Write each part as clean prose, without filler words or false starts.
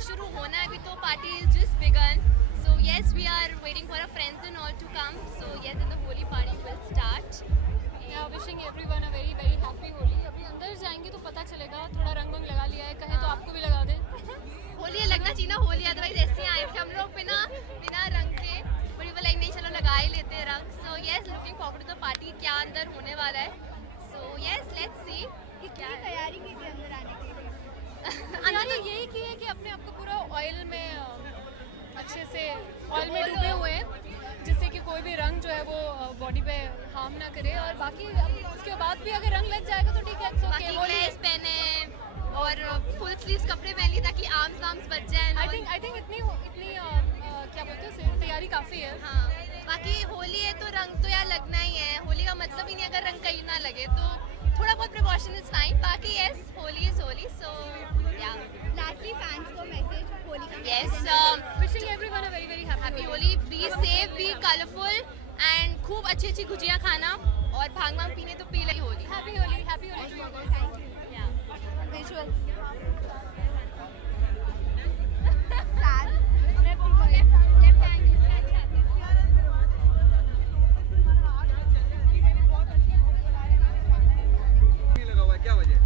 शुरू होना है अभी तो party is just begun so yes we are waiting for our friends and all to come so yes in the Holi party will start wishing everyone a very very happy Holi. अभी अंदर जाएंगे तो पता चलेगा, थोड़ा रंग वंग लगा लिया है, कहे तो आपको भी लगा दे। होली लगना चाहिए ना होली, अदरवाइज ऐसे आए थे हम लोग बिना रंग के, बड़ी वो लाइक नहीं चलो लगा ही लेते हैं रंग। So yes looking forward to the party, क्या अंदर होने वाला है। सो यस लेट्स सी क्या तैयारी की थी अंदर आने के लिए। अंदर यही की है कि अपने आप को पूरा ऑयल में अच्छे से ऑयल में डूबे हुए हैं, जिससे कि कोई भी रंग जो है वो बॉडी पे हार्म ना करे। और बाकी उसके बाद भी अगर रंग लग जाएगा तो ठीक है, इट्स ओके। ग्लेस पहने और फुल स्लीव्स कपड़े पहन ली ताकि आर्म्स वार्म्स बच जाए। आई थिंक इतनी क्या बोलते हैं तैयारी काफ़ी है। हाँ बाकी होली है तो रंग तो यार लगना ही है, होली का मतलब ही नहीं अगर रंग कहीं ना लगे तो थोड़ा बहुत प्रिकॉशन इज फाइन। बाकी यस होली इज होली सो या लास्टली फैंस को मैसेज होली का। Yes wishing everyone a very very happy Holi, be safe B colourful and खूब अच्छी अच्छी गुजिया खाना और भांग वांग पीने तो पी लगी Holi. Happy Holi to you guys. Thank you. Visual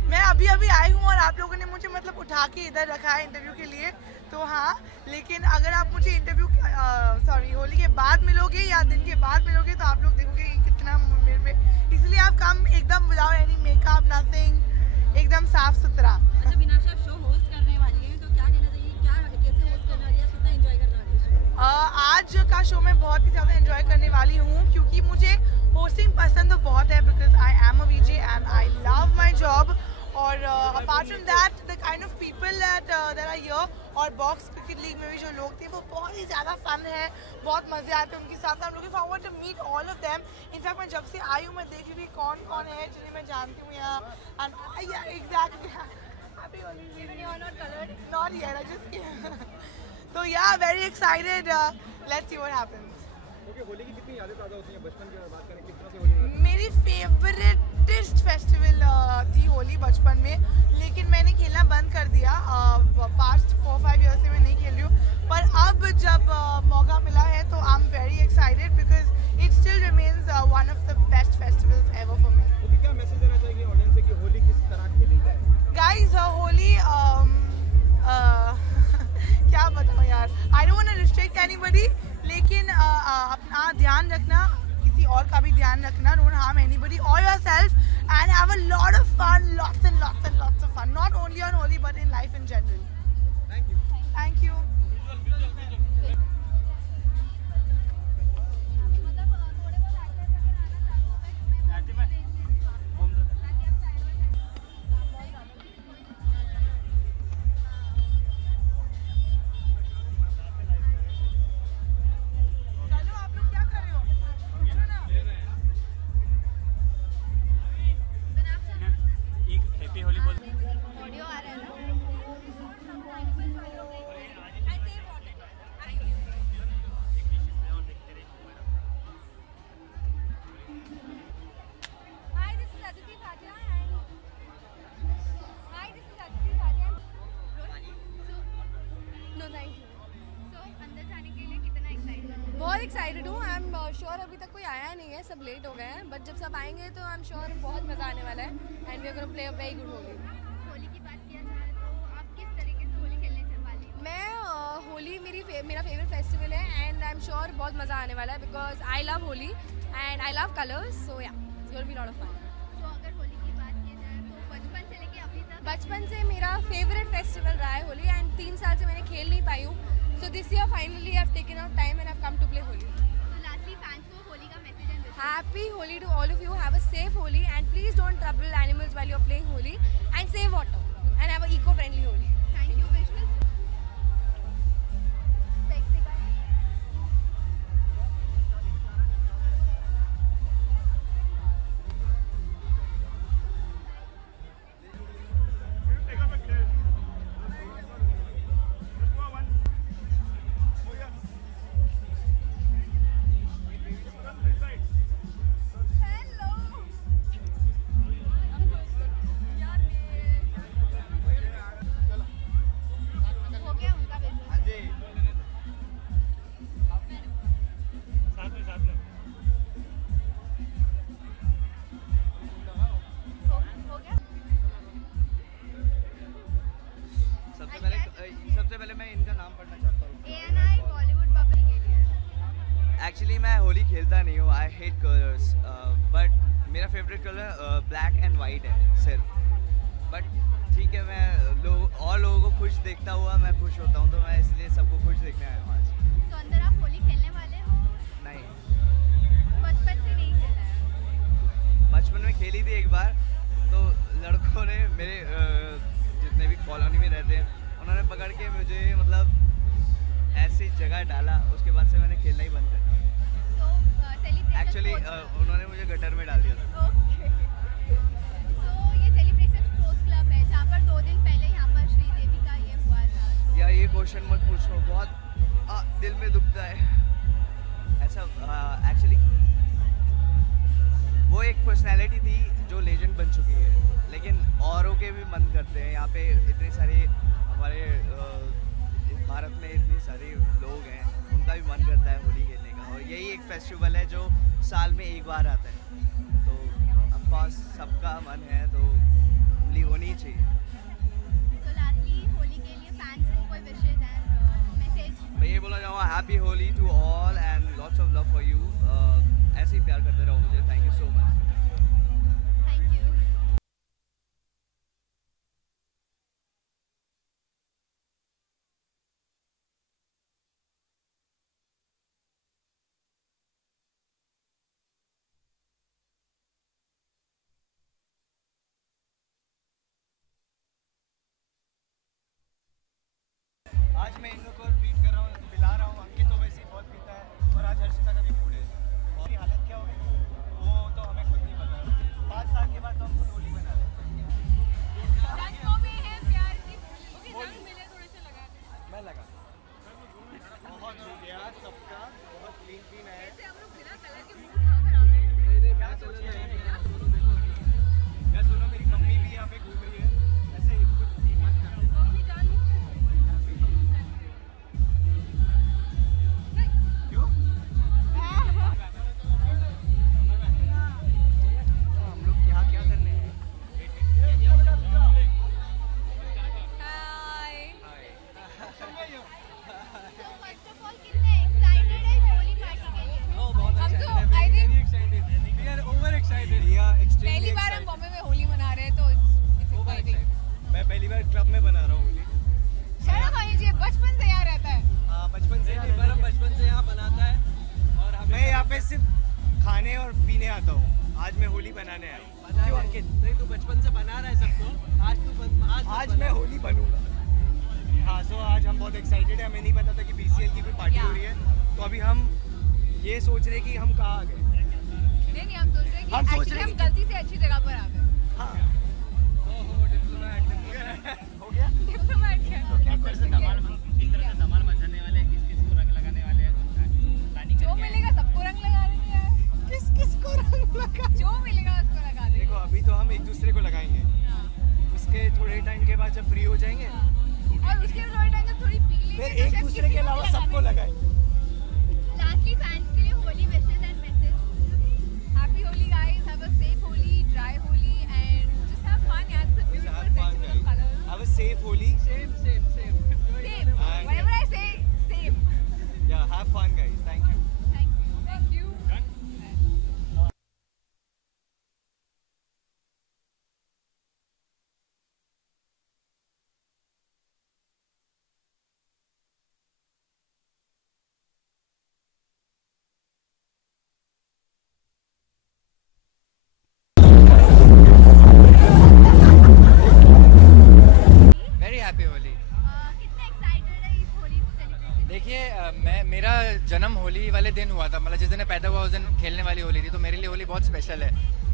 मैं अभी आई हूँ और आप लोगों ने मुझे मतलब उठा के इधर रखा है इंटरव्यू के लिए, तो हाँ। लेकिन अगर आप मुझे इंटरव्यू होली के बाद मिलोगे या दिन के बाद मिलोगे तो आप लोग देखोगे कि कितना मेरे पे, इसलिए आप काम एकदम विदाउट एनी मेकअप नथिंग, एकदम साफ सुथरा। अच्छा बिनाशा शो होस्ट करने वाली है तो क्या कहना चाहिए, क्या कैसे होस्ट करने वाली है, कितना एंजॉय करने वाली है? आज का शो मैं बहुत ही ज़्यादा एंजॉय करने वाली हूँ क्योंकि मुझे होस्टिंग पसंद तो बहुत है, because I am a VJ and I love my job. और apart from that the kind of people that are here, और बॉक्स क्रिकेट लीग में भी जो लोग थे वो बहुत ही ज़्यादा फन है, बहुत मज़े आते हैं उनके साथ। I am looking forward to meet all of them. In fact मैं जब से आई हूँ मैं देख रही थी कौन कौन है जिन्हें मैं जानती हूँ यहाँ। And exactly happy Holi not yet I just तो या very excited, let's see what happens. Okay, Holi की कितनी यादें ताज़ा होती हैं बचपन की बात करें, किस तरह से होली? मेरी फेवरेटेस्ट फेस्टिवल थी होली बचपन में, लेकिन मैंने खेलना बंद कर दिया। पास्ट 4-5 ईयर से मैं नहीं खेल रही हूँ, पर अब जब मौका मिला है तो I am very excited because it still remains one of the best festivals ever for me. Okay, क्या मैसेज देना चाहिए ऑडियंस से कि होली किस तरह खेली जाए? गाइज होली क्या बताऊँ यार, I don't want to restrict anybody, लेकिन अपना ध्यान रखना, किसी और का भी ध्यान रखना, डोंट हार्म एनीबॉडी और yourself and have a lot of fun, lots and lots of fun, not only on Holi but in life in general. Thank you. Audio आ रहा है ना? Hi, this is Aditi Bhatia and hi, this is Aditi Bhatia. No, thank you. So अंदर जाने के लिए कितना excited? बहुत एक्साइटेड हूँ। आई एम श्योर अभी तक कोई आया नहीं है, सब लेट हो गए हैं, बट जब सब आएंगे तो आई एम श्योर बहुत मज़ा आने वाला है and we are gonna play a very good Holi. Holi की बात किया जाए तो आप किस तरीके से होली खेलने वाली हैं? मैं होली मेरा फेवरेट फेस्टिवल है एंड आई एम श्योर बहुत मज़ा आने वाला है because I love Holi and I love colours, so yeah it's gonna be lot of fun. तो अगर होली की बात की जाए तो बचपन से लेके अभी तक? बचपन से मेरा फेवरेट फेस्टिवल रहा है होली एंड 3 साल से मैंने खेल नहीं पाई हूँ, so this year finally I have taken out time and I have come to play Holi. तो लास्टली फैंस को होली का message and happy Holi to all of you, have a safe Holi and please don't trouble animals while you are playing Holi and save water and have a eco friendly Holi. Thank you Vishnu. खेलता नहीं हूँ, I hate colours, but मेरा favourite colour black and white है सिर्फ। But ठीक है, मैं और लोगों को खुश देखता हुआ मैं खुश होता हूँ, तो मैं इसलिए सबको खुश देखने आया हूँ आज। तो अंदर आप होली खेलने वाले हो? नहीं, बचपन से नहीं खेला है? बचपन में खेली थी एक बार, तो लड़कों ने मेरे जितने भी कॉलोनी में रहते हैं उन्होंने पकड़ के मुझे मतलब ऐसी जगह डाला, उसके बाद से मैंने खेलना ही बंद कर दिया। तो सेलिब्रेशन एक्चुअली उन्होंने मुझे गटर में डाल दिया था। ओके, तो ये सेलिब्रेशन स्पोर्ट्स क्लब है जहाँ पर 2 दिन पहले यहाँ पर श्रीदेवी का ये हुआ था। या ये क्वेश्चन मत पूछो, बहुत दिल में दुखता है ऐसा। एक्चुअली वो एक पर्सनैलिटी थी जो लेजेंड बन चुकी है, लेकिन औरों के भी मन करते हैं। यहाँ पे इतने सारे हमारे भारत में इतने सारे लोग हैं, उनका भी मन करता है होली खेलने का, और यही एक फेस्टिवल है जो साल में एक बार आता है, तो ऑफकोर्स सबका मन है तो होली होनी चाहिए। तो लास्टली होली के लिए फैंस को कोई विशेस एंड मैसेज? मैं ये बोलना चाहूँगा, happy Holi to all and lots of love for you. ऐसे ही प्यार करते रहो मुझे। Thank you so much. Thank you. आज मैं इन लोगों को ट्रीट कर रहा हूँ, पिला रहा हूँ। अंकित तो वैसे ही बहुत पीता है, और आज हर्षिता का भी मूड है। और की हालत क्या होगी वो तो हमें खुद नहीं पता। 5 साल के बाद तो हम खुद होली बना रहे हैं। रंगों में है प्यार की, रंग मिले थोड़े से लगा दे। मैं लगा बहुत हो गया सबका, बहुत क्लीन क्लीन है। ऐसे हम लोग बिना कलर के मुंह उठा कर आ गए। क्या सोच रहे हैं क्या? सुनो, मेरी मम्मी भी यहाँ पे घूम रही है, ऐसे ही कुछ मत करते। मम्मी जान क्यों? हम लोग यहाँ क्या करने हैं? हाय। तो फर्स्ट ऑफ ऑल कितने एक्साइटेड है होली पार्टी के लिए? हम तो I think We are over excited. पहली बार हम बॉम्बे में होली मना रहे हैं, तो it's exciting। मैं पहली बार क्लब में बना रहा हूँ होली। शर्म आनी चाहिए, बचपन से यहाँ रहता है। हाँ, बचपन से हम बचपन से यहाँ बनाता है, और मैं यहाँ पे सिर्फ खाने और पीने आता हूँ। आज मैं होली बनाने आया हूँ। क्यों अंकित? नहीं, तू बचपन से बना रहा है सबको, आज मैं होली बनूंगा। हाँ, सो आज हम बहुत एक्साइटेड है। हमें नहीं पता था कि BCL की कोई पार्टी हो रही है, तो अभी हम ये सोच रहे हैं कि हम कहाँ आ गए। नहीं, हम सोच रहे हैं कि हम सोच actually रहे हैं हम गलती से अच्छी जगह पर आ गए। हाँ, हो गया। डिप्लोमेट क्या? धमाल मचाने वाले, किस को रंग लगाने वाले हैं, प्लानिंग जो मिलेगा सबको रंग लगा देंगे यार। किस को रंग लगा? जो मिलेगा उसको लगा देंगे। देखो, अभी तो हम एक दूसरे को लगाएंगे, उसके थोड़े टाइम के बाद जब फ्री हो जाएंगे और उसके थोड़े टाइम तक थोड़ी पी लेंगे, फिर तो एक शायद दूसरे किसी के को अलावा लगाने सबको लगाएंगे। लास्टली फैंस के लिए Holi wishes and message? Happy Holi guys, have a safe Holi, dry Holi, and just have fun. Yeah, it's a beautiful Have fun, festival of guys. colors. Have a safe Holi. Same. Same. And- Whatever I say, same. Yeah, have fun, guys. Thank you. Thank you. Very happy Holi. कितने excited है इस Holi celebration? देखिए मेरा जन्म होली वाले दिन हुआ था, मतलब जिस दिन मैं पैदा हुआ उस दिन खेलने वाली होली थी, तो मेरे लिए होली बहुत स्पेशल है,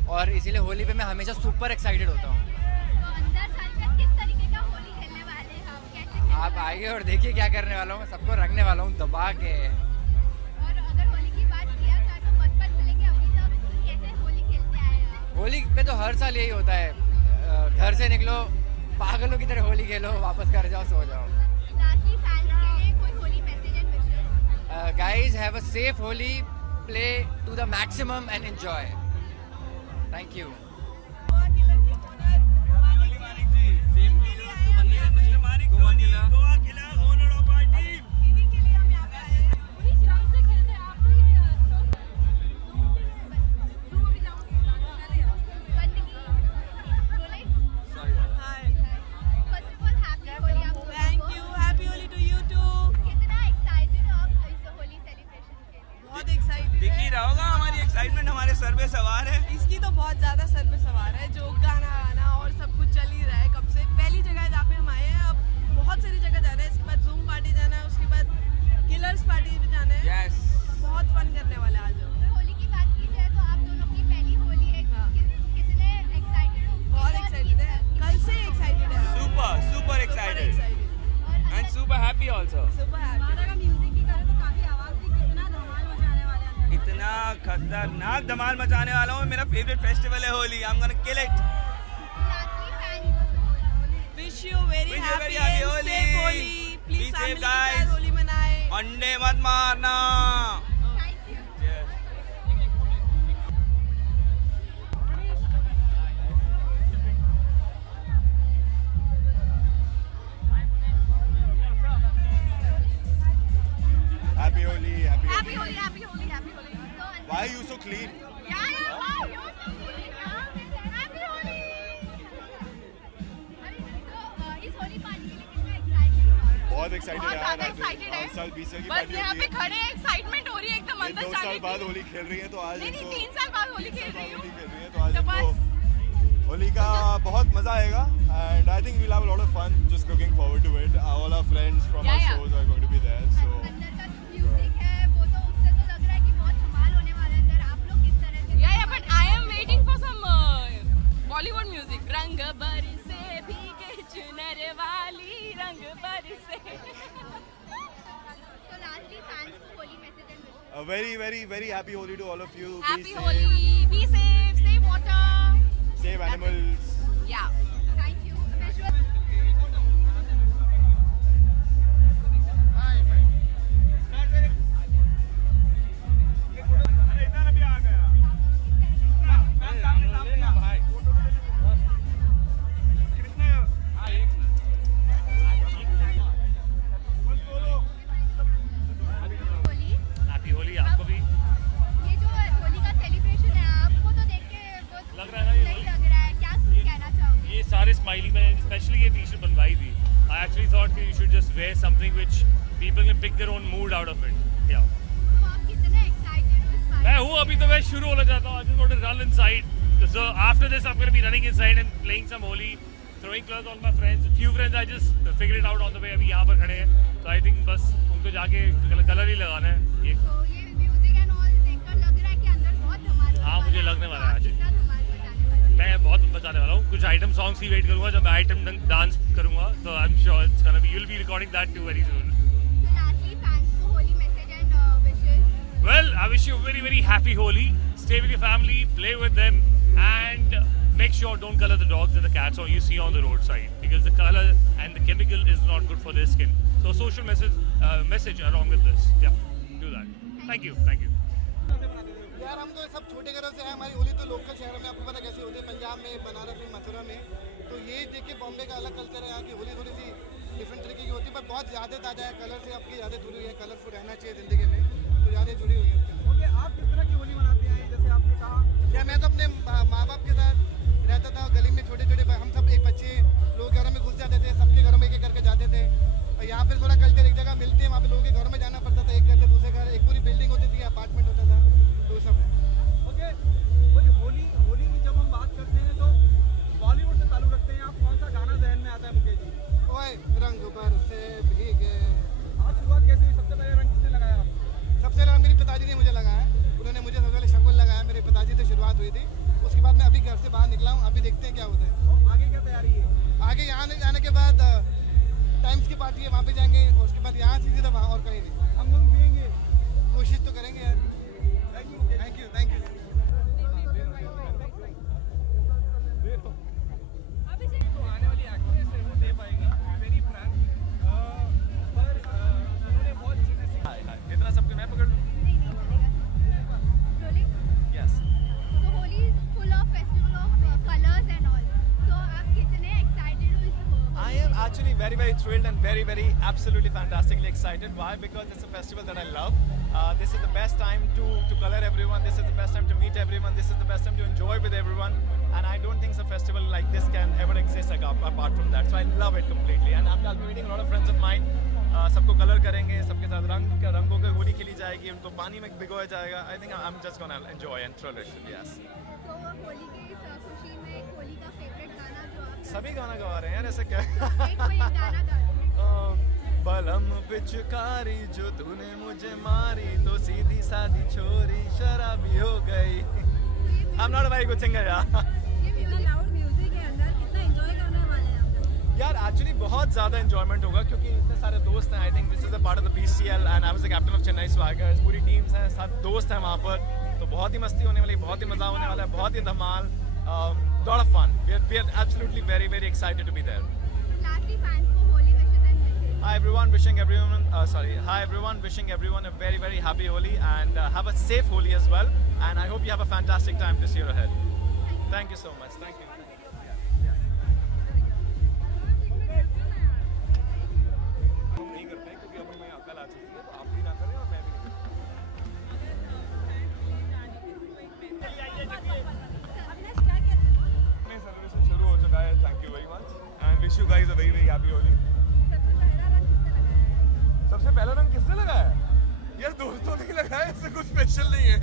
और इसीलिए होली पे मैं हमेशा सुपर एक्साइटेड होता हूँ। तो अंदर जाकर किस तरीके का होली खेलने वाले हैं हम? कैसे खेलने आप आइए और देखिए क्या करने वाला हूँ, सबको रंगने वाला हूँ दबा के। और अगर होली की बात किया जाए तो बचपन से लेके अभी तक कैसे होली खेलते आए हैं आप? होली पे तो हर साल यही होता है, घर से निकलो, पागलों की तरह होली खेलो, वापस घर जाओ, सो जाओ। लास्टली फैंस के लिए कोई Holi message and wishes? Guys, have a safe Holi, play to the maximum and enjoy. Thank you. है? इसकी तो बहुत ज़्यादा सर पे सवार है, जो गाना आना और सब कुछ चल ही रहा है कब से। पहली जगह जहाँ पे हम आए हैं, अब बहुत सारी जगह जाना है, इसके बाद जूम पार्टी जाना है, उसके बाद किलर्स पार्टी भी जाना है। यस बहुत फन करने वाला है आज। होली की बात की जाए तो आप दोनों की पहली होली है, कितने एक्साइटेड हो? बहुत एक्साइटेड है, कल से एक्साइटेड है। Super excited and super happy also. Super happy. हमारा का म्यूजिक की करें तो काफी आवाज थी, कितना धमाल मचाने वाले हैं अंदर। इतना खतरनाक धमाल मचाने वाला हूँ। मेरा फेवरेट फेस्टिवल है Holi. I am gonna kill it. Wish you very happy Holi. Please Be safe, family के guys. साथ होली मनाएं। अंडे मत मारना। Happy Holi, happy Holi. Happy Holi, happy Holi, happy Holi. Why are you so clean? Yeah, wow, you're so cute. Happy Holi. अरे तो इस Holi party के लिए कितना एक्साइटेड हो? बहुत एक्साइटेड बहुत है ज़्यादा यार। excited है। हर साल 20 की बस पार्टी यहाँ होती पे है। खड़े हैं, एक्साइटमेंट हो रही है एकदम ये अंदर 2 जाने साल की। बाद होली खेल रही है तो आज नहीं नहीं, इनको 3 साल बाद होली खेल रही हूँ। होली खेल रही है तो आज तो इनको होली का बहुत मजा आएगा and I think we'll have a lot of fun just looking forward to it. All our friends from our Yeah. shows are going to be there so अंदर का म्यूजिक है वो तो उससे तो लग रहा है कि बहुत धमाल होने वाला है अंदर। आप लोग किस तरह से? Yeah, but I am waiting for some Bollywood music. रंग बरसे भीगे चुनर वाली रंग बरसे। तो लास्टली फैंस को Holi message and wish. a very happy Holi to all of you. Happy Be safe, Holi. Be safe. Save water. save animals. Yeah. Thank you. Visual Holi. Happy Holi आपको भी। ये जो होली का सेलिब्रेशन है आपको तो देख के बहुत लग रहा है ना ये सही लग रहा है। क्या कुछ कहना चाहोगे? ये सारे स्माइली मैंने स्पेशली ये टी-शर्ट बनवाई थी। आई एक्चुअली थॉट कि you should just wear something which people can pick their own mood out of it. या तो आप कितने एक्साइटेड हो इस मैं हूँ अभी तो मैं शुरू होना चाहता हूँ। I just want to run inside. So after this I'm going to be running inside and playing some Holi, throwing colors on my friends. Few friends I just figured it out on the way. अभी यहाँ पर खड़े हैं तो I think बस उनको जाके colour ही लगाना है। ये तो ये म्यूजिक एंड ऑल देखकर लग रहा है कि अंदर बहुत धमाल होने हाँ वाला मुझे है। लगने तो वाला है आप आज। कितना धमाल मचाने वाले हैं? मैं बहुत बचाने वाला हूँ। कुछ आइटम सॉन्ग्स की वेट करूँगा जब मैं आइटम डांस करूँगा तो I am sure it's gonna be, you will be recording that too very soon. तो लास्टली फैंस को Holi message and wishes. Well, I wish you a very happy Holi. Stay with your family, play with them, and make sure don't color the dogs and the cats or you see on the roadside because the color and the chemical is not good for their skin. So social message along with this. Yeah, do that. Thank you. यार हम तो सब छोटे घरों से हैं। हमारी होली तो लोकल शहरों में आपको पता कैसी होती है, पंजाब में, बनारस में, मथुरा में। तो ये देख के बॉम्बे का अलग कल्चर है। यहाँ की होली थोड़ी सी डिफरेंट तरीके की होती है पर बहुत यादें ताज़ा है। कलर से आपकी यादें जुड़ी हुई है। कलरफुल रहना चाहिए ज़िंदगी में तो यादें जुड़ी हुई हैं। ओके, आप किस तरह की होली मनाते हैं? जैसे आपने कहा या मैं तो अपने माँ बाप के साथ रहता था। गली में छोटे छोटे हम सब एक बच्चे लोग घरों में घुस जाते थे। सबके घरों में एक एक करके जाते थे। और यहाँ पर थोड़ा कल्चर एक जगह मिलते हैं, वहाँ पे लोगों के घरों में जाना पड़ता था। एक घर से दूसरे घर, एक पूरी बिल्डिंग होती थी, अपार्टमेंट होता था, तो सब है। ओके, वही होली की जब हम बात करते हैं तो बॉलीवुड से चालू रखते हैं। आप कौन सा गाना जहन में आता है मुकेश जी? ओए रंग बरसे भीगे। आप शुरुआत कैसे हुई? सबसे पहले रंग किसने लगाया आपको? सबसे पहले मेरे पिताजी ने मुझे लगाया। उन्होंने मुझे सबसे पहले शगुन लगाया। मेरे पिताजी से शुरुआत हुई थी। उसके बाद मैं अभी घर से बाहर निकला हूँ। अभी देखते हैं क्या होता है। और आगे क्या तैयारी है? आगे यहाँ आने के बाद टाइम्स की पार्टी है, वहाँ पे जाएंगे। और उसके बाद यहाँ सीधे वहाँ और कहीं नहीं। हम पिएंगे, कोशिश तो करेंगे यार। Thank you. तो आने वाली एक्ट्रेस है वो दे पाएगी, वेरी फ्रैंक, पर उन्होंने बहुत चीज़ें सिखाई। इतना सबके मैं पकड़ लूँ? नहीं चलेगा। Rolling. Yes. So Holi is full of festival of colors and all. So आप कितने excited हो इस Holi? I am actually very thrilled and very absolutely fantastically excited. Why? Because it's a festival that I love. This is the best time to color everyone. This is the best time to meet everyone. This is the best time to enjoy with everyone. And I don't think a festival like this can ever exist apart from that. So I love it completely. And I'll be meeting a lot of friends of mine. सबको colour करेंगे, सबके साथ रंगों की होली खेली जाएगी, उनको पानी में भिगोया जाएगा. I think I'm just gonna enjoy and thrill it. Yes. So Holi की इस खुशी में एक होली का फेवरेट गाना जो आप सभी गाना गा रहे हैं यार, ऐसा क्या? एक कोई एक गाना गा बलम पिचकारी जो तूने मुझे मारी तो सीधी सादी छोरी शराबी हो गई। I'm not a very good singer यार। लाउड म्यूजिक है अंदर, कितना एंजॉय करने वाले हैं आप? यार एक्चुअली बहुत ज़्यादा एंजॉयमेंट होगा क्योंकि इतने सारे दोस्त हैं। I think this is a part of the BCL and I was the captain of Chennai Swaggers. पूरी टीम्स हैं, साथ दोस्त हैं वहाँ पर, तो बहुत ही मस्ती होने वाली, बहुत ही मज़ा होने वाला है, बहुत ही धमाल, lot of fun. We are absolutely very excited to be there. Lastly fans को Holi wishes and message. Hi everyone, wishing everyone a very happy Holi and have a safe Holi as well. And I hope you have a fantastic time this year ahead. Thank you so much. Thank you. नहीं करते क्योंकि अभी मैं अकल आ चुकी है, तो आप भी ना करें और मैं भी नहीं सेलिब्रेशन शुरू हो चुका है। Thank you very much and wish you guys a very happy Holi. सबसे पहला रंग किसने लगाया? यार दोस्तों ने लगाया, इससे कुछ स्पेशल नहीं है।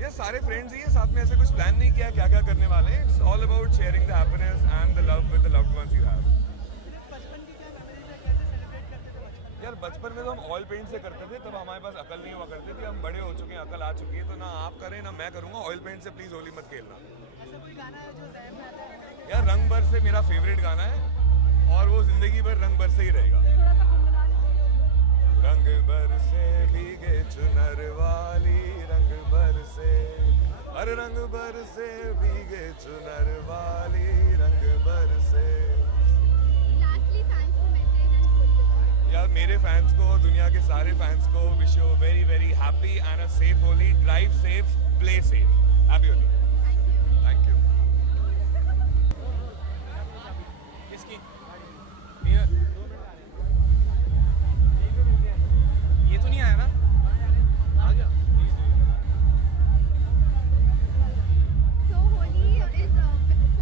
ये सारे फ्रेंड्स ही हैं, साथ में ऐसे कुछ प्लान नहीं किया क्या क्या करने वाले हैं। It's all about sharing the happiness and the love with the loved ones you have. यार बचपन में तो हम ऑयल पेंट से करते थे, तब हमारे पास अकल नहीं हुआ करती थी। हम बड़े हो चुके हैं, अकल आ चुकी है, तो ना आप करें ना मैं करूँगा। ऑयल पेंट से प्लीज़ होली मत खेलना। यार रंग भर से मेरा फेवरेट गाना है और वो जिंदगी भर रंग भर से ही रहेगा। रंग भर से भीगे चुनर वाली, रंग भर से, अरे रंग भर से भीगे चुनर वाली, रंग भर से। लास्टली फैंस को मैसेज। यार मेरे फैंस को, दुनिया के सारे फैंस को wish you very happy and a safe Holi. Drive safe, play safe. Happy Holi. Thank you. ये तो नहीं आया ना? आ गया। So Holi is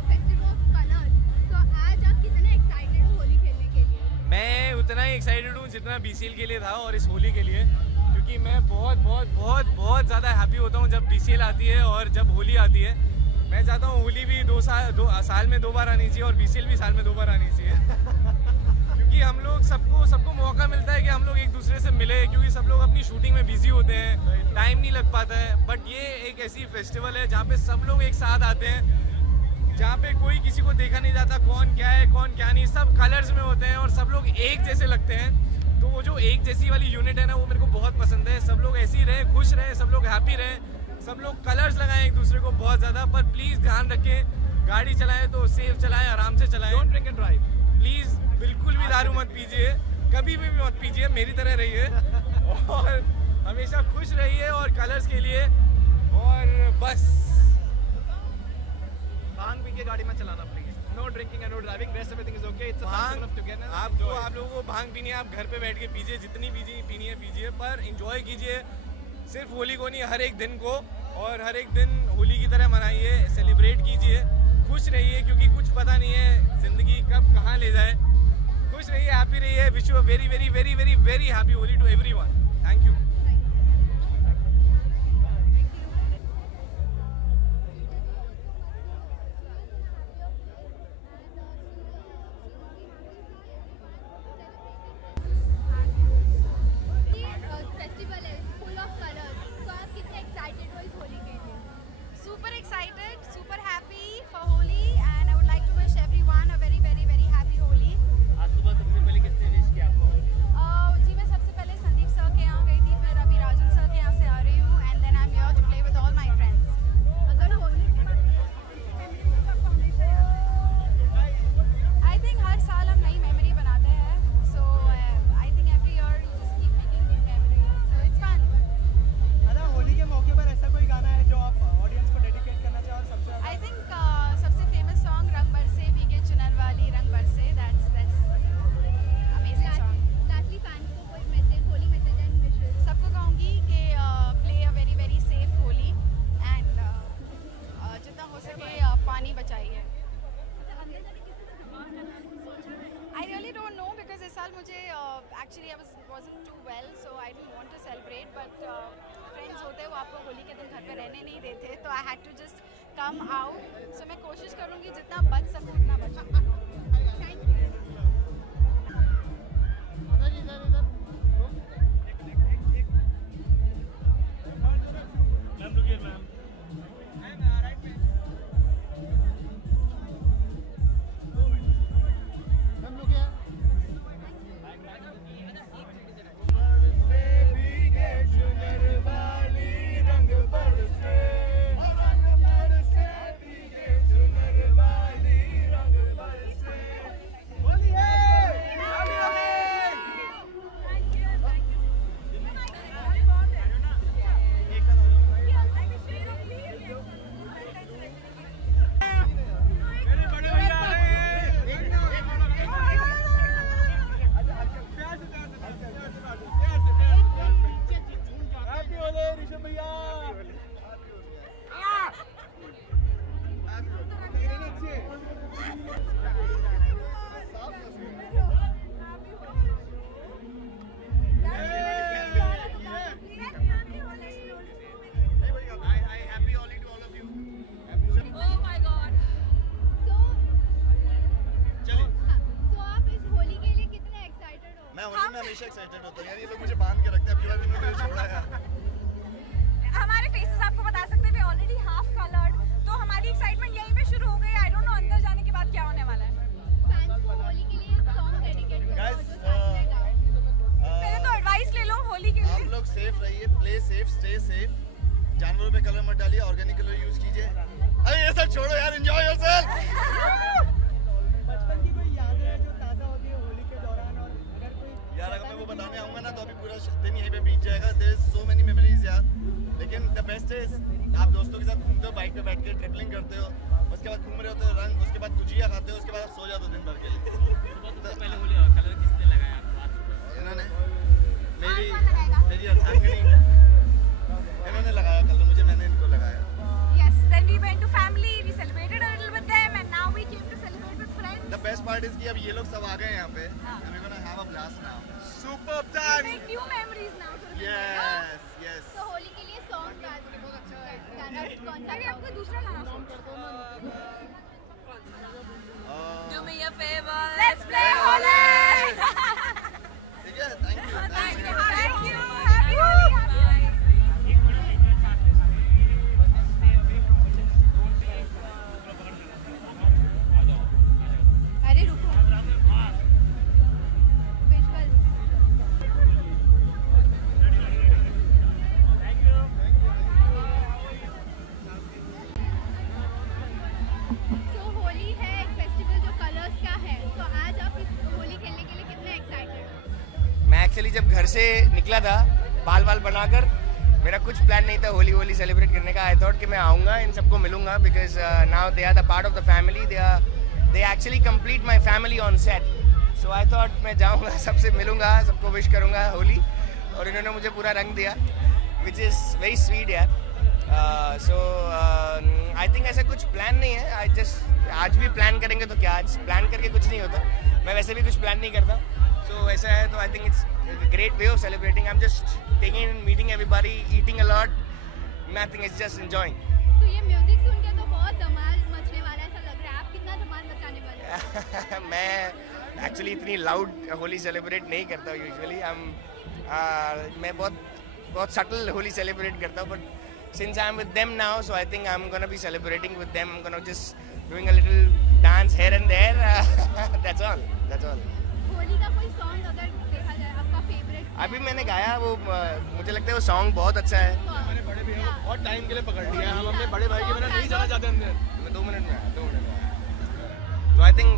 festival of colors. So आज आप कितने एक्साइटेड हो होली खेलने के लिए? मैं उतना ही एक्साइटेड हूँ जितना BCL के लिए था और इस होली के लिए, क्योंकि मैं बहुत ज़्यादा हैप्पी होता हूँ जब BCL आती है और जब होली आती है। मैं चाहता हूँ होली भी साल में 2 बार आनी चाहिए और BCL भी साल में 2 बार आनी चाहिए। क्योंकि हम लोग सबको मौका मिलता है कि हम लोग एक दूसरे से मिले, क्योंकि सब लोग अपनी शूटिंग में बिजी होते हैं, टाइम नहीं लग पाता है। बट ये एक ऐसी फेस्टिवल है जहाँ पे सब लोग एक साथ आते हैं, जहाँ पे कोई किसी को देखा नहीं जाता कौन क्या है कौन क्या नहीं, सब कलर्स में होते हैं और सब लोग एक जैसे लगते हैं। तो वो जो एक जैसी वाली यूनिट है ना, वो मेरे को बहुत पसंद है। सब लोग ऐसे ही रहें, खुश रहें, सब लोग हैप्पी रहें, सब लोग कलर्स लगाएं एक दूसरे को बहुत ज़्यादा। पर प्लीज़ ध्यान रखें, गाड़ी चलाएं तो सेफ चलाएं, आराम से चलाएं। Don't drink and drive please. बिल्कुल भी दारू मत पीजिए, कभी भी मत पीजिए, मेरी तरह रहिए और हमेशा खुश रहिए और कलर्स के लिए। और बस भांग पी के गाड़ी में चलाना please. No drinking and no driving, rest everything is okay. It's a function of together. आप लोगों को भांग पीनी है, आप घर पे बैठ के पीजिए, जितनी पीनी है पीजिए, पर एंजॉय कीजिए। सिर्फ होली को नहीं, हर एक दिन को, और हर एक दिन होली की तरह मनाइए, सेलिब्रेट कीजिए, खुश रहिए, क्योंकि कुछ पता नहीं है जिंदगी कब कहाँ ले जाए। खुश रहिए, हैप्पी रहिए। Wish you a very happy Holi to everyone. Thank you. Festival है फुल ऑफ कलर्स, तो आप कितने एक्साइटेड हो इस होली के लिए? Super excited, super happy for Holi, and I would like to wish everyone a very happy Holi. आज सुबह सबसे पहले किसने विश किया आपको? जी मैं सबसे पहले संदीप सर के बहुत फ्रेंड्स होते हैं वो आपको होली के दिन घर पे रहने नहीं देते, तो I had to just come out. So मैं कोशिश करूँगी जितना बच सकूँ उतना बचूँ। हमेशा एक्साइटेड होता हूं यार, ये लोग मुझे बांध के रखते हैं, अभी इन्होंने मुझे छोड़ा यार। हमारे फेसेस आपको बता सकते हैं वे ऑलरेडी हाफ कलर्ड, तो हमारी एक्साइटमेंट यहीं पे शुरू हो गई। आई डोंट नो अंदर जाने के बाद क्या होने वाला है। फैंस को होली के लिए सॉन्ग डेडिकेट करो जो साथ में गाओ। पहले तो एडवाइस ले लो होली के लिए। आप लोग सेफ रहिए, प्ले सेफ, स्टे सेफ, जानवरों पे कलर मत डालिए, ऑर्गेनिक कलर यूज कीजिए। अरे ये सब छोड़ो यार, एंजॉय योरसेल्फ। बचपन की कोई यादें हैं जो ताज़ा होती है होली के दौरान, और अगर कोई यार अगर मैं वो बताने आऊंगा ना तो अभी पूरा दिन यहीं पे बीत जाएगा। There is so many memories यार, लेकिन द बेस्ट इज आप दोस्तों के साथ घूमते हो, बाइक पे बैठ के ट्रिपलिंग करते हो, उसके बाद घूम रहे होते हो रंग, उसके बाद गुजिया खाते हो, उसके बाद आप सो जाते हो दिन भर के लिए। तो पहले होली कलर किसने लगाया? इन्होंने, मेरी अर्धांगिनी, इन्होंने लगाया कलर मुझे, मैंने इनको लगाया। Yes, then we went to family, we celebrated a little with them, and now we came to celebrate with friends. The best part is कि अब ये लोग सब आ गए यहाँ पे, and we're gonna have a blast now. Superb time. Make new memories now. Yes, yes. तो होली के लिए सॉन्ग गाना कौन सा? अभी आपको दूसरा गाना Do me a favor, let's play Holi. ठीक है, thank you. Thank you. Happy Holi. अरे रुको, विजुअल्स। तो होली है एक फेस्टिवल जो कलर्स का है, तो आज आप इस होली खेलने के लिए कितने एक्साइटेड हो? मैं एक्चुअली जब घर से निकला था बाल बनाकर, मेरा कुछ प्लान नहीं था होली सेलिब्रेट करने का। आई थॉट कि मैं आऊँगा, इन सबको मिलूंगा, because now they are the part of the family, they actually complete my family on set. So I thought मैं जाऊँगा, सबसे मिलूंगा, सबको विश करूँगा होली, और इन्होंने मुझे पूरा रंग दिया, विच इज़ वेरी स्वीट यार। सो आई थिंक ऐसा कुछ प्लान नहीं है, आई जस्ट आज भी प्लान करेंगे तो क्या, आज प्लान करके कुछ नहीं होता, मैं वैसे भी कुछ प्लान नहीं करता। सो ऐसा है तो I think it's great way of celebrating. I am just taking in, meeting everybody, eating a lot, nothing, it's just enjoying. तो ये म्यूजिक सुन के तो बहुत धमाल मचने वाला है, ऐसा लग रहा है। आप कितना धमाल मचाने वाले हैं? मैं एक्चुअली इतनी लाउड होली सेलिब्रेट नहीं करता हूँ यूजुअली। मैं बहुत सटल होली सेलिब्रेट करता हूँ, but since I'm with them now, so I think I'm gonna be celebrating with them. I'm gonna just doing a little dance here and there. That's all. Holi का कोई song अगर देखा जाए आपका फेवरेट? अभी मैंने गाया वो, मुझे लगता है वो सॉन्ग बहुत अच्छा है। हमारे बड़े भैया को बहुत टाइम के लिए पकड़ लिया, हम अपने बड़े भाई के बिना नहीं जाना चाहते अंदर। मैं 2 मिनट में आया। तो आई थिंक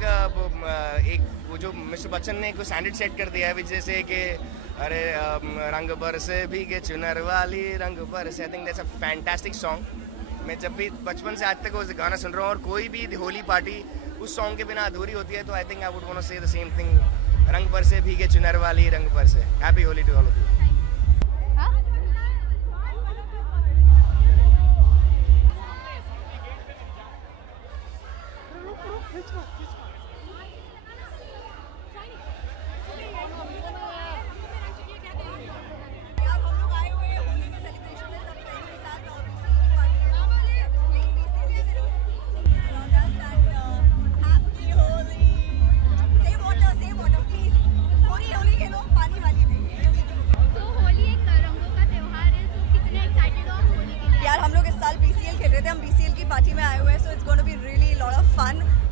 एक वो जो मिस्टर बच्चन ने कुछ स्टैंडर्ड सेट कर दिया है, जैसे कि अरे रंग बरसे भीगे चुनर वाली रंग बरसे। आई think that's a fantastic song. मैं जब भी बचपन से आज तक वो गाना सुन रहा हूँ, और कोई भी होली पार्टी उस सॉन्ग के बिना अधूरी होती है, तो I think I would want to say the same thing, रंग बरसे भीगे चुनर वाली रंग बरसे। Happy Holi to all of you.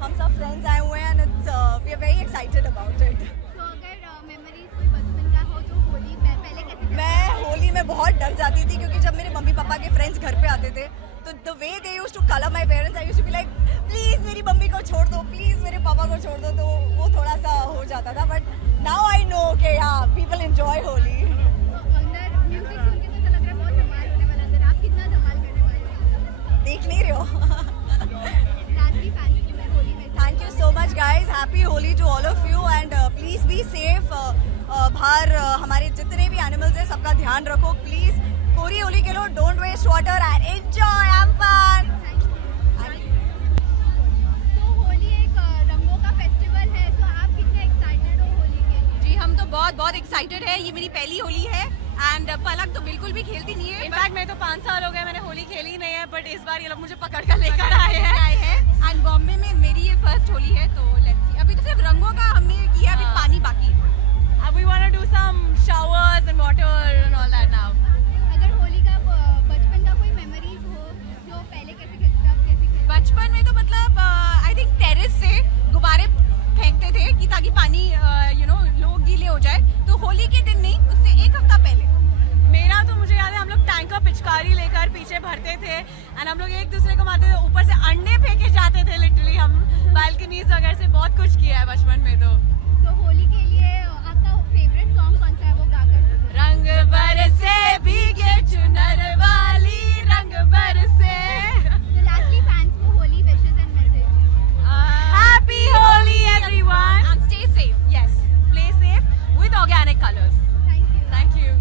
हम सब फ्रेंड्स आए हुए हैं and it's we are very excited about it. तो अगर मेमोरीज कोई बचपन का हो तो होली पहले कैसे? मैं होली में बहुत डर जाती थी क्योंकि जब मेरे मम्मी पापा के फ्रेंड्स घर पे आते थे तो the way they used to colour my parents, I used to be like please मेरी मम्मी को छोड़ दो, प्लीज मेरे पापा को छोड़ दो, तो वो थोड़ा सा हो जाता था। बट नाउ आई नो कि यार पीपल एंजॉय होली। अंदर म्यूजिक सुन के तो लग रहा है बहुत धमाल होने वाला है। अंदर आप कितना धमाल करने वाले हो? देख नहीं रहे हो? लास्टली फैंस की मैं होली में thank you so much guys, happy Holi to all of you and please be safe. बाहर हमारे जितने भी एनिमल्स हैं सबका ध्यान रखो प्लीज। कोरी होली खेलो, don't waste water and enjoy, have fun. तो होली एक रंगों का फेस्टिवल है, तो आप कितने एक्साइटेड हो होली के लिए? जी हम तो बहुत एक्साइटेड है। ये मेरी पहली होली है एंड पलक तो बिल्कुल भी खेलती नहीं है। इनफैक्ट मैं तो 5 साल हो गए मैंने होली खेली ही नहीं है, बट इस बार ये लोग मुझे पकड़ कर लेकर आए हैं एंड बॉम्बे में मेरी ये फर्स्ट होली है, तो लेट्स सी। अभी तो सिर्फ रंगों का हमने किया, अभी पानी बाकी। We want to do some showers and water and all that now. अगर होली का बचपन का कोई मेमोरीज हो जो पहले कैसे खेलते थे, आप कैसे खेलते? बचपन में तो मतलब आई थिंक टेरेस से गुब्बारे फेंकते थे कि ताकि पानी लोग गीले हो जाए। तो होली के दिन नहीं, उससे एक हफ्ता पहले मेरा तो मुझे याद है हम लोग टैंक का पिचकारी लेकर पीछे भरते थे एंड हम लोग एक दूसरे को मारते थे, ऊपर से अंडे फेंके जाते थे। लिटरली हम बालकनीज वगैरह से बहुत कुछ किया है बचपन में। तो होली के लिए आपका फेवरेट सॉन्ग कौन सा है, वो गाकर? रंग बरसे भीगे चुनर वाली रंग बरसे। तो लास्टली फैंस को Holi wishes and message. Happy Holi everyone and stay safe. Yes, play safe with organic colours. Thank you.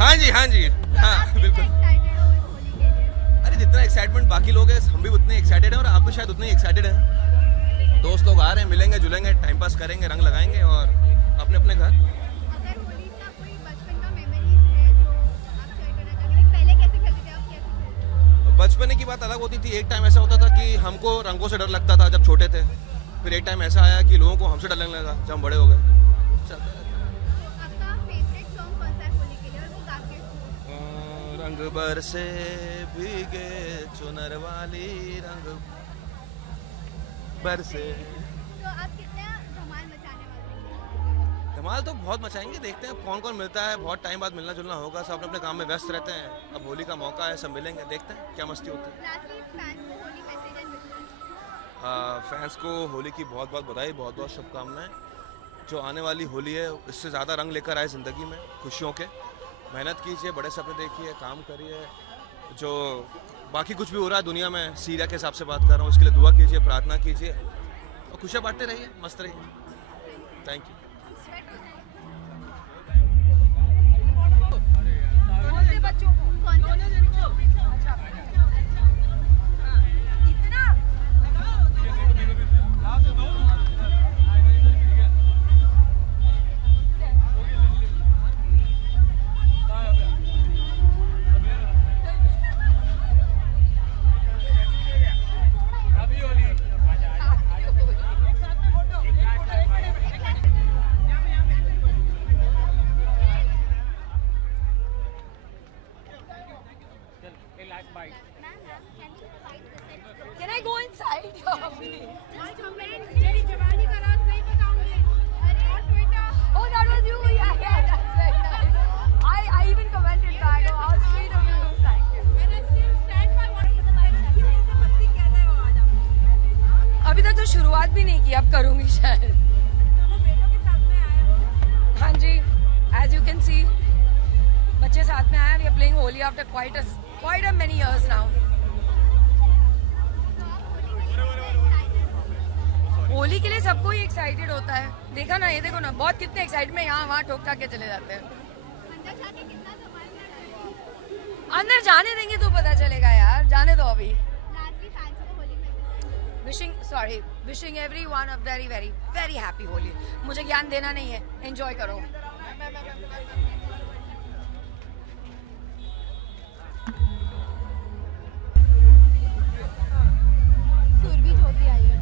हाँ जी हाँ बिल्कुल। अरे जितना एक्साइटमेंट बाकी लोग हैं हम भी उतने एक्साइटेड हैं और आप भी शायद उतने एक्साइटेड हैं। दोस्त लोग आ रहे हैं, मिलेंगे जुलेंगे, टाइम पास करेंगे, रंग लगाएंगे और अपने अपने घर। अगर होली का कोई बचपन का मेमोरीज है जो आप शेयर करना चाहेंगे, पहले कैसे खेलते थे, आप कैसे खेलते थे? बचपन की बात अलग होती थी। एक टाइम ऐसा होता था कि हमको रंगों से डर लगता था जब छोटे थे, फिर एक टाइम ऐसा आया कि लोगों को हमसे डर लगने लगा जब हम बड़े हो गए। रंग बरसे भीगे चुनर वाली रंग बरसे। तो आप कितना धमाल मचाने वाले हैं? धमाल तो बहुत मचाएंगे, देखते हैं कौन कौन मिलता है। बहुत टाइम बाद मिलना जुलना होगा, सब अपने अपने काम में व्यस्त रहते हैं। अब होली का मौका है, सब मिलेंगे, देखते हैं क्या मस्ती होती है। फैंस को होली की बहुत बहुत बधाई, बहुत बहुत शुभकामनाएं। जो आने वाली होली है इससे ज़्यादा रंग लेकर आए ज़िंदगी में, खुशियों के। मेहनत कीजिए, बड़े सपने देखिए, काम करिए। जो बाकी कुछ भी हो रहा है दुनिया में, सीरिया के हिसाब से बात कर रहा हूँ, उसके लिए दुआ कीजिए, प्रार्थना कीजिए और खुशियाँ बांटते रहिए, मस्त रहिए। Thank you. बच्चों को Can I go inside? Oh, that was you. Yeah, that's very nice. I even commented back. Oh, how sweet of you. Thank you. अभी तक तो शुरुआत भी नहीं की, अब करूँगी शायद। हाँ जी, as you can see, बच्चे साथ में आए। We are playing Holi after quite a many years now. Holi के लिए सबको ही एक्साइटेड होता है। देखा ना, ये देखो ना, बहुत कितने एक्साइटेड में यहाँ वहाँ ठोक के चले जाते हैं। अंदर जाने देंगे तो पता चलेगा यार, जाने दो अभी। Wishing everyone a very very very happy Holi. मुझे ज्ञान देना नहीं है, एंजॉय करो। सुरभि ज्योति आई है।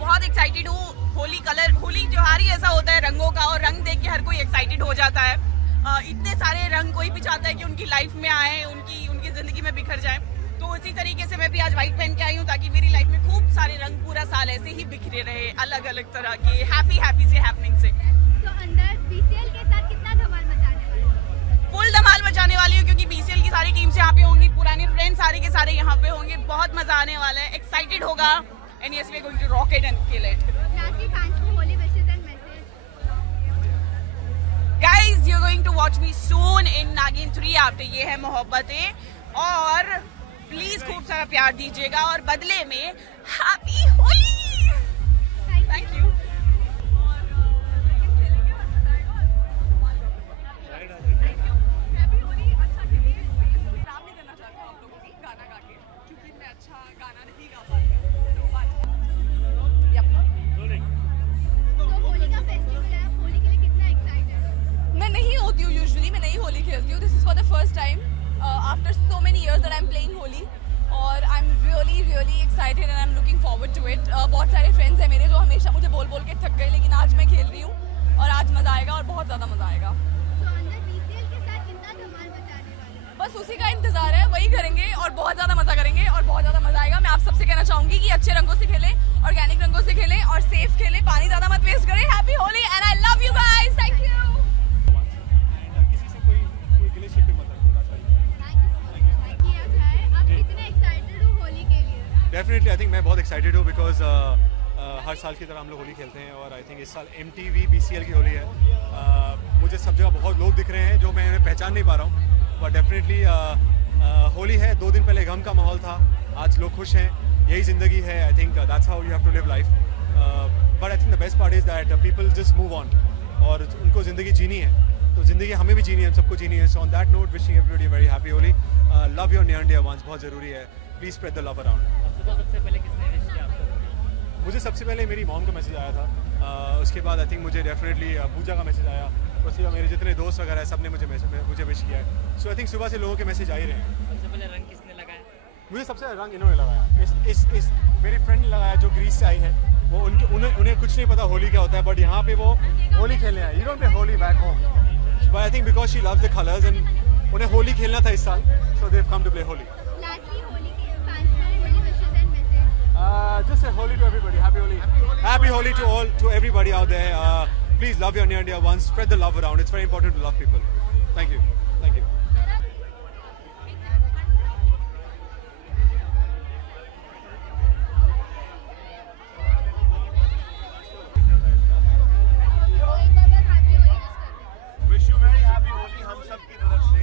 बहुत एक्साइटेड हूँ। होली त्योहार ही ऐसा होता है रंगों का, और रंग देख के हर कोई एक्साइटेड हो जाता है। इतने सारे रंग कोई भी चाहता है कि उनकी लाइफ में आए, उनकी जिंदगी में बिखर जाए। तो उसी तरीके से मैं भी आज व्हाइट पहन के आई हूँ ताकि मेरी लाइफ में खूब सारे रंग पूरा साल ऐसे ही बिखरे रहे, अलग अलग तरह के हैप्पी से हैपनिंग से। तो अंदर बीसीएल के साथ कितना धमाल मचाने वाली हो? फुल धमाल मचाने वाली हूँ क्योंकि बीसीएल की सारी टीम्स यहाँ पे होंगी, पुराने फ्रेंड्स सारे के सारे यहाँ पे होंगे। बहुत मजा आने वाला है, एक्साइटेड होगा। And yes, we are going to rock it and kill it. Lastly, fans को Holi wishes and message. Guys, you're going to watch me soon in Nagin 3 after ये है मोहब्बतें, और प्लीज खूब सारा प्यार दीजिएगा और बदले में हैप्पी होली। Thank you. मैं नहीं होती हूँ यूजुअली, मैं नहीं होली खेलती हूँ। This is for the first time after so many years that I am playing Holi, और I am really excited and I am looking forward to it. बहुत सारे फ्रेंड्स हैं मेरे जो हमेशा मुझे बोल के थक गए, लेकिन आज मैं खेल रही हूँ और आज मजा आएगा और बहुत ज़्यादा मजा आएगा। बस उसी का इंतजार है, वही करेंगे और बहुत ज़्यादा मजा करेंगे और बहुत ज़्यादा मजा आएगा। मैं आप सबसे कहना चाहूँगी कि अच्छे रंगों से खेलें, ऑर्गेनिक रंगों से खेलें और सेफ खेलें, पानी ज़्यादा मत वेस्ट करें। Happy Holi and I love you guys, thank you. Definitely I think मैं बहुत एक्साइटेड हूँ बिकॉज हर साल की तरह हम लोग होली खेलते हैं, और आई थिंक इस साल MTV BCL की होली है। मुझे सब जगह बहुत लोग दिख रहे हैं जो मैं उन्हें पहचान नहीं पा रहा हूँ, बट डेफिनेटली होली है। 2 दिन पहले गम का माहौल था, आज लोग खुश हैं, यही ज़िंदगी है। I think that's how you have to live life, but I think the best part is that people just move on, और उनको ज़िंदगी जीनी है तो ज़िंदगी हमें भी जीनी है, सबको जीनी है। So on that note wishing everybody very happy Holi. Love your near and dear ones, बहुत ज़रूरी है। Please spread the love around. सबसे पहले किसने विश किया आपको? मुझे सबसे पहले मेरी मॉम का मैसेज आया था, उसके बाद आई थिंक मुझे डेफिनेटली पूजा का मैसेज आया, उसके बाद मेरे जितने दोस्त वगैरह सब ने मुझे विश किया है। सो आई थिंक सुबह से लोगों के मैसेज आ ही रहे हैं। सबसे पहले रंग किसने लगाया? मुझे सबसे ज़्यादा रंग इन्होंने लगाया। इस मेरी फ्रेंड ने लगाया जो ग्रीस से आई है। वो उन्हें कुछ नहीं पता होली क्या होता है, बट यहाँ पे वो होली खेलने आए। You don't play Holi back home, but I think because she loves the colours and उन्हें होली खेलना था इस साल, so they have come to play Holi. Just say Holi to everybody. Happy Holi. Happy Holi to all, to everybody out there. Please love your near and dear ones. Spread the love around. It's very important to love people. Thank you. Thank you. Wish you very happy Holi हम सब की तरफ से.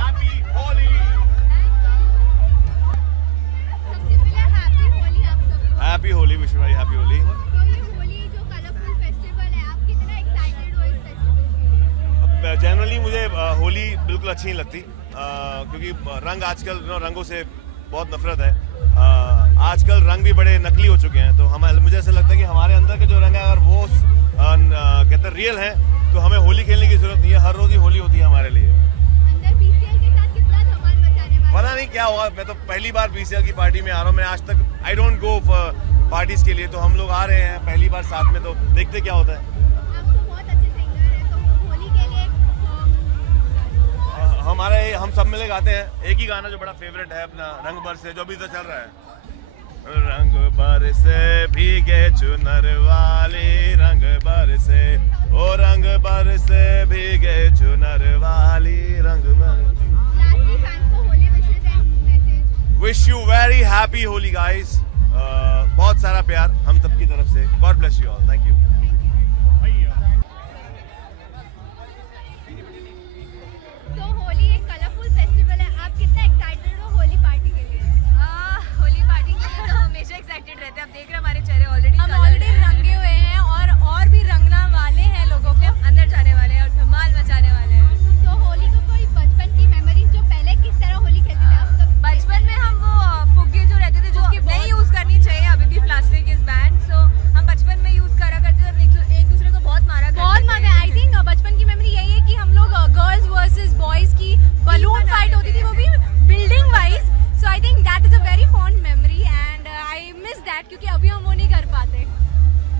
Happy Holi. Happy Holi, wish you very happy Holi. तो ये होली जो colourful festival है, आप कितना एक्साइटेड हो इस फेस्टिवल के लिए? जनरली मुझे होली बिल्कुल अच्छी नहीं लगती, क्योंकि रंग आजकल रंगों से बहुत नफरत है। आजकल रंग भी बड़े नकली हो चुके हैं, तो मुझे ऐसा लगता है कि हमारे अंदर के जो रंग है अगर वो कहते हैं रियल है, तो हमें होली खेलने की जरूरत नहीं है। हर रोज ही होली होती है हमारे लिए। पता नहीं क्या हुआ, मैं तो पहली बार BCL की पार्टी में आ रहा हूँ। मैं आज तक I don't go for parties के लिए, तो हम लोग आ रहे हैं पहली बार साथ में, तो देखते क्या होता है। हम सब मिले गाते हैं एक ही गाना जो बड़ा फेवरेट है अपना, रंग बरसे, जो अभी तो चल रहा है। रंग बरसे भीगे चुनर वाली, रंग बरसे ओ रंग बरसे भीगे चुनर वाली, रंग बरसे। Wish you very happy Holi guys, बहुत सारा प्यार हम सबकी तरफ से। God bless you all, thank you. तो होली एक colourful festival that is a very fond memory and I miss that क्योंकि अभी हम वो नहीं कर पाते.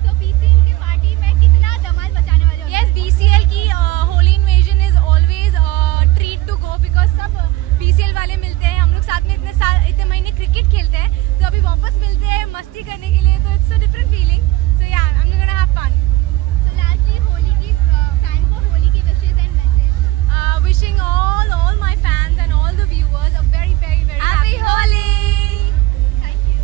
So BCL की पार्टी में कितना धमाल मचाने वाले हो? Yes, BCL की Holi invasion is always a treat to go because सब BCL वाले मिलते हैं. हम लोग साथ में इतने महीने क्रिकेट खेलते हैं तो अभी वापस मिलते हैं मस्ती करने के लिए तो it's a different feeling. So yeah, I'm gonna have fun. So lastly, Holi की फैन को होली की wishes and message. Wishing all my fans and all the viewers a very happy Holi. Thank you.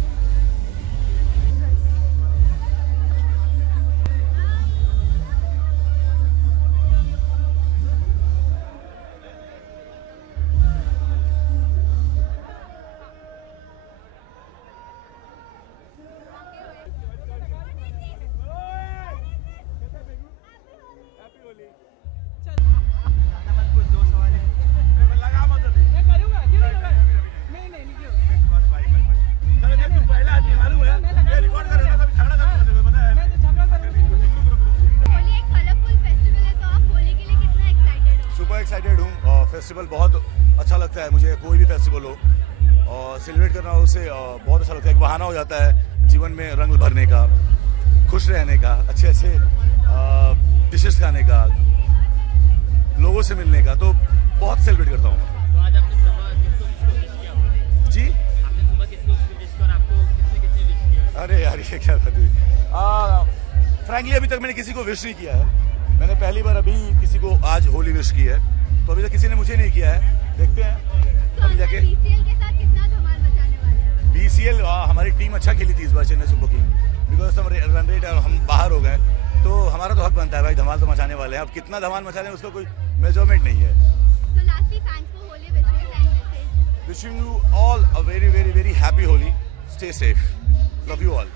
Excited हूँ. Festival बहुत अच्छा लगता है मुझे, कोई भी फेस्टिवल हो और सेलिब्रेट करना उससे बहुत अच्छा लगता है. एक बहाना हो जाता है जीवन में रंग भरने का, खुश रहने का, अच्छे डिशेस खाने का, लोगों से मिलने का, तो बहुत सेलिब्रेट करता हूँ. तो आज आपने सुबह किसको विश किया आपने? जी आपने सुबह किसको विश किया और आपको किसने विश किया? अरे यार ये क्या बात हुई. फ्रैंकली अभी तक मैंने किसी को विश नहीं किया है. मैंने पहली बार अभी किसी को आज होली विश की है, तो अभी तक किसी ने मुझे नहीं किया है. देखते हैं अभी जाके. BCL के साथ कितना धमाल मचाने वाले हैं? BCL हमारी टीम अच्छा खेली थी इस बार चेन्नई सुपर किंग, बिकॉज हम रन रेट और हम बाहर हो गए, तो हमारा तो हक बनता है भाई, धमाल तो मचाने वाले हैं. अब कितना धमाल मचा रहे हैं उसका कोई मेजरमेंट नहीं है. So lastly, fans को Holi wishes and message. Wishing you all a very happy Holi. Stay safe. Love you all.